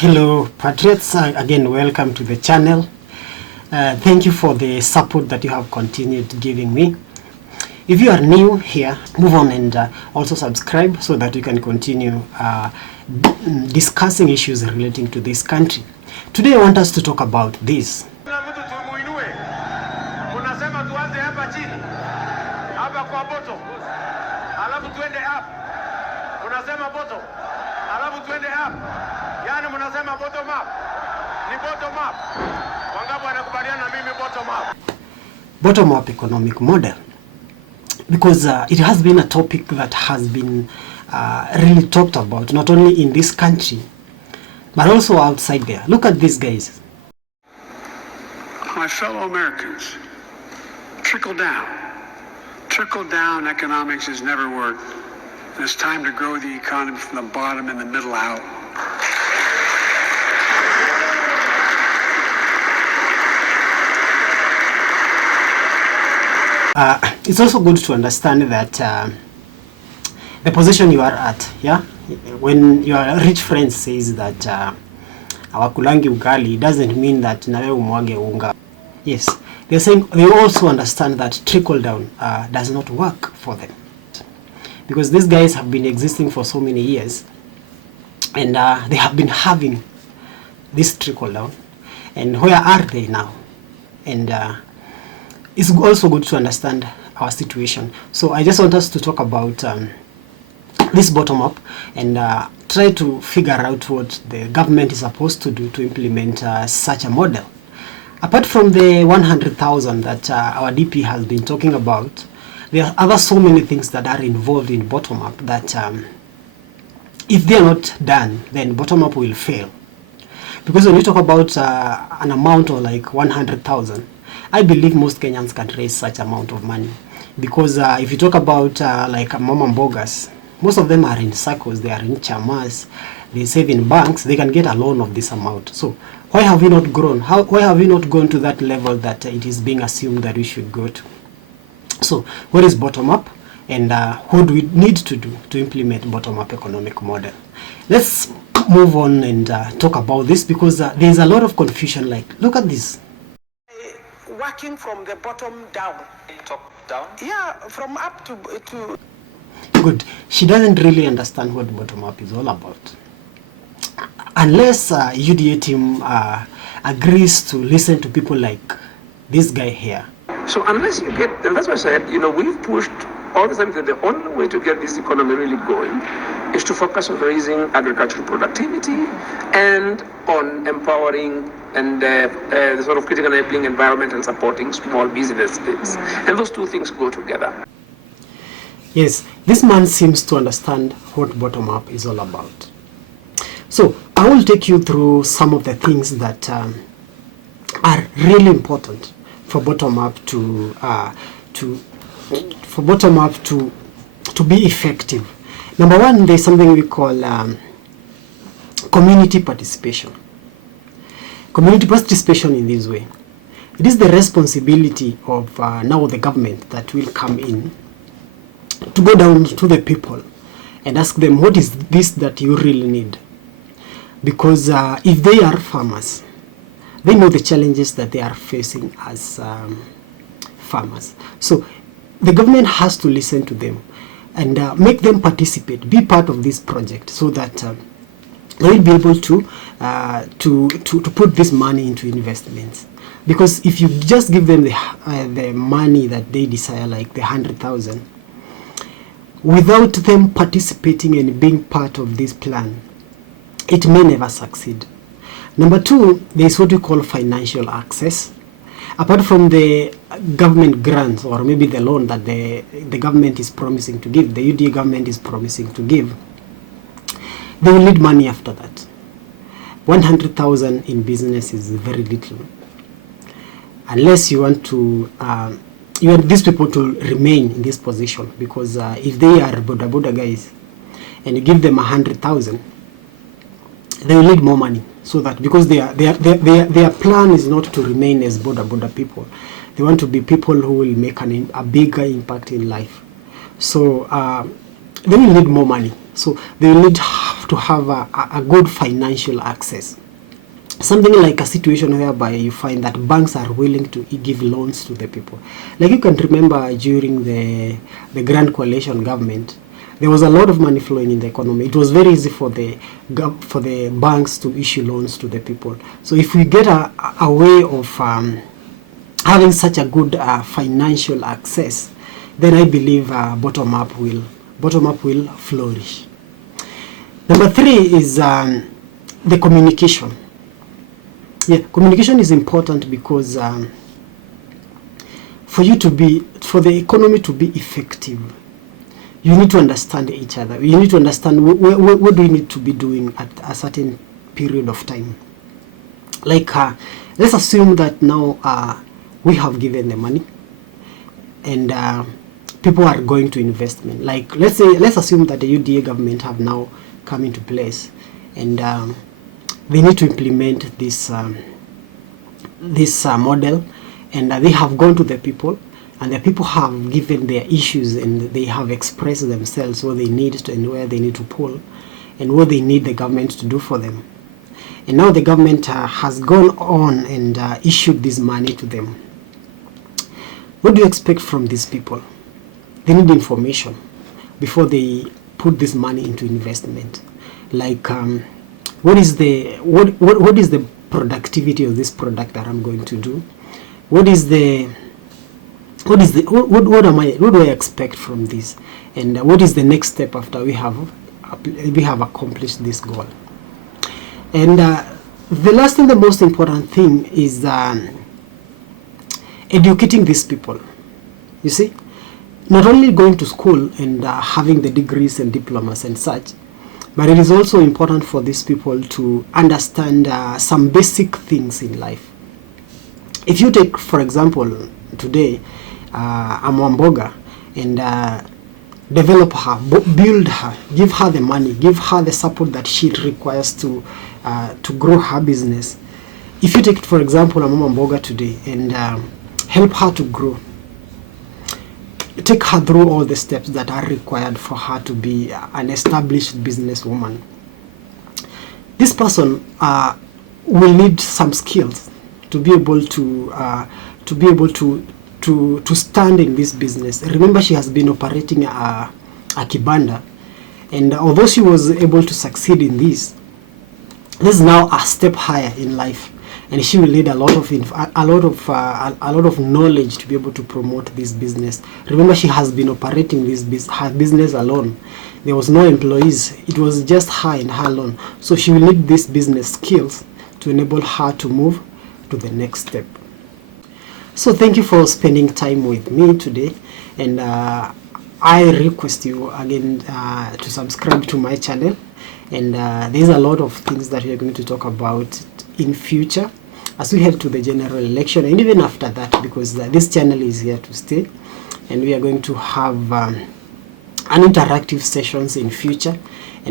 Hello Patriots, again welcome to the channel. Thank you for the support that you have continued giving me. If you are new here, move on and also subscribe so that you can continue discussing issues relating to this country. Today I want us to talk about this. Yani mnasema bottom up. Ni bottom up. Wangapi wanakubaliana na mimi bottom up? Bottom up economic model. Because it has been a topic that has been really talked about, not only in this country, but also outside there. Look at these guys. My fellow Americans, trickle down. Trickle down economics has never worked. And it's time to grow the economy from the bottom and the middle out. It's also good to understand that the position you are at, yeah, when your rich friend says that hawakulangi ugali, it doesn't mean that nawe umwage unga. Yes, they're saying they also understand that trickle down does not work for them, because these guys have been existing for so many years and they have been having this trickle down. And where are they now? And it's also good to understand our situation. So I just want us to talk about this bottom up and try to figure out what the government is supposed to do to implement such a model. Apart from the 100,000 that our DP has been talking about, there are other so many things that are involved in bottom up that if they are not done, then bottom up will fail. Because when you talk about an amount of like 100,000, I believe most Kenyans can raise such amount of money. Because if you talk about like Mama Mbogas, most of them are in circles, they are in chamas, they save in banks, they can get a loan of this amount. So why have we not grown? Why have we not gone to that level that it is being assumed that we should go to? So what is bottom up, and what do we need to do to implement bottom up economic model? Let's move on and talk about this, because there's a lot of confusion. Like, look at this. Working from the bottom down. Top down? Yeah, from up to Good. She doesn't really understand what bottom up is all about. Unless UDA team agrees to listen to people like this guy here. So unless you get, and that's why I said, we've pushed all the time that the only way to get this economy really going is to focus on raising agricultural productivity and on empowering and the sort of critical enabling environment and supporting small businesses. And those two things go together. Yes, this man seems to understand what bottom up is all about. So I will take you through some of the things that are really important for bottom up to be effective. Number one, there's something we call community participation. Community participation in this way. It is the responsibility of now the government that will come in to go down to the people and ask them, what is this that you really need? Because if they are farmers, they know the challenges that they are facing as farmers. So the government has to listen to them and make them participate, be part of this project, so that they will be able to put this money into investments. Because if you just give them the money that they desire, like the 100,000, without them participating and being part of this plan, it may never succeed. Number two, there is what we call financial access. Apart from the government grants, or maybe the loan that the government is promising to give, the UDA government is promising to give, they will need money after that. 100,000 in business is very little. Unless you want to, you want these people to remain in this position, because if they are boda guys and you give them 100,000, they will need more money, so that because their plan is not to remain as boda people. They want to be people who will make a bigger impact in life. So they will need more money. So they will need to have a good financial access. Something like a situation whereby you find that banks are willing to give loans to the people. Like you can remember during the Grand Coalition government, there was a lot of money flowing in the economy. It was very easy for the banks to issue loans to the people. So if we get a way of having such a good financial access, then I believe bottom up will flourish. Number 3 is the communication. Yeah, communication is important because for the economy to be effective, you need to understand each other. You need to understand what do you need to be doing at a certain period of time. Like let's assume that now we have given the money and people are going to investment. Like let's assume that the UDA government have now come into place and they need to implement this model, and they have gone to the people, and the people have given their issues and they have expressed themselves what they need to, and where they need to pull and what they need the government to do for them. And now the government has gone on and issued this money to them. What do you expect from these people? They need information before they put this money into investment. Like what is the productivity of this product that I'm going to do? What do I expect from this? And what is the next step after we have accomplished this goal? And the last and the most important thing is educating these people. You see, not only going to school and having the degrees and diplomas and such, but it is also important for these people to understand some basic things in life. If you take, for example, today, a Mwamboga, and develop her, build her, give her the money, give her the support that she requires to grow her business. If you take, for example, a Mwamboga today and help her to grow, take her through all the steps that are required for her to be an established businesswoman. This person will need some skills to be able to stand in this business. Remember, she has been operating a kibanda, and although she was able to succeed in this is now a step higher in life, and she will need a lot of knowledge to be able to promote this business. Remember, she has been operating her business alone. There was no employees. It was just her and her alone. So she will need these business skills to enable her to move to the next step. So thank you for spending time with me today, and I request you again to subscribe to my channel, and there's a lot of things that we are going to talk about in future as we head to the general election, and even after that, because this channel is here to stay, and we are going to have an interactive sessions in future.